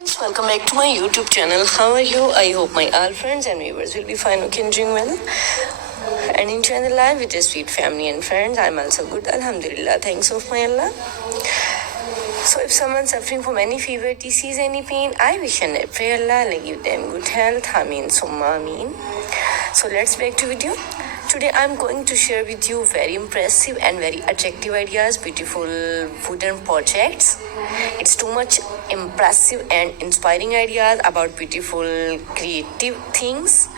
Welcome back to my YouTube channel. How are you? I hope my all friends and viewers will be fine, okay, and doing well and enjoying the life with your sweet family and friends. I'm also good, Alhamdulillah. Thanks of my Allah. So if someone's suffering from any fever, disease, any pain, I wish and I pray Allah will give them good health. Ameen summa ameen. So let's back to video. Today I'm going to share with you very impressive and very attractive ideas, beautiful wooden projects. It's too much impressive and inspiring ideas about beautiful creative things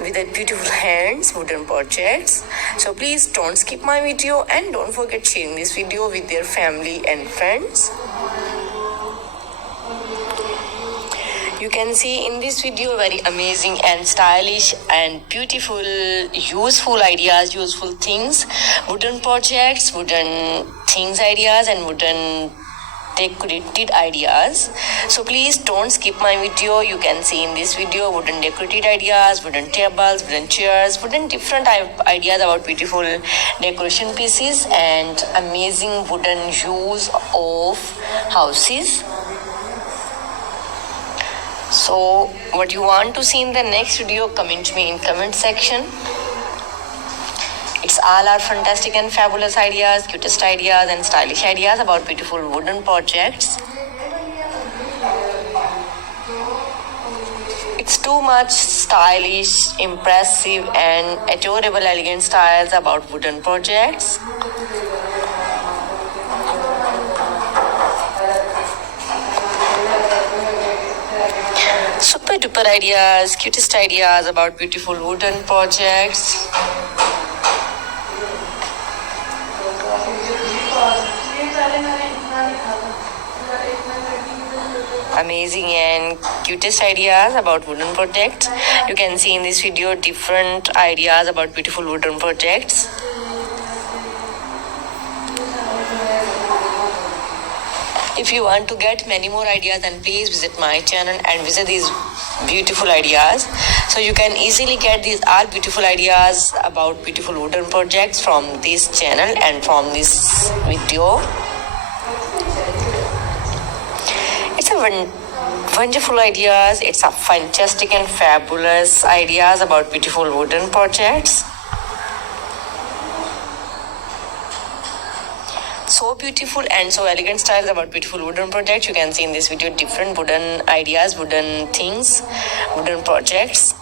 with a beautiful hands, wooden projects. So please don't skip my video and don't forget sharing this video with your family and friends. You can see in this video very amazing and stylish and beautiful, useful ideas, useful things, wooden projects, wooden things ideas and wooden decorated ideas. So please don't skip my video. You can see in this video wooden decorated ideas, wooden tables, wooden chairs, wooden different ideas about beautiful decoration pieces and amazing wooden use of houses. So what you want to see in the next video, comment me in comment section. It's all our fantastic and fabulous ideas, cutest ideas and stylish ideas about beautiful wooden projects. It's too much stylish, impressive and adorable elegant styles about wooden projects. Super duper ideas, cutest ideas about beautiful wooden projects. Amazing and cutest ideas about wooden projects. You can see in this video different ideas about beautiful wooden projects. If you want to get many more ideas, then please visit my channel and visit these beautiful ideas. So you can easily get these all beautiful ideas about beautiful wooden projects from this channel and from this video. It's a wonderful ideas. It's a fantastic and fabulous ideas about beautiful wooden projects. So beautiful and so elegant styles about beautiful wooden projects. You can see in this video different wooden ideas, wooden things, wooden projects.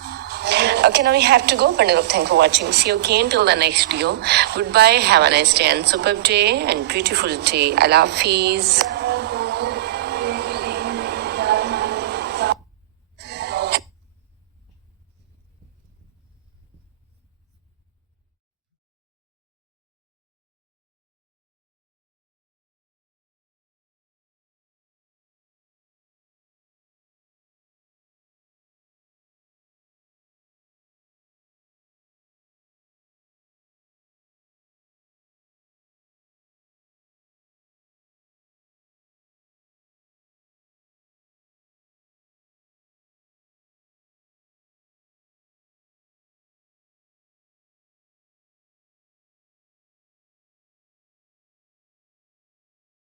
Okay, now we have to go. Bundle of thanks for watching. See you again till the next video. Goodbye. Have a nice day and superb day and beautiful day. Allah Hafiz.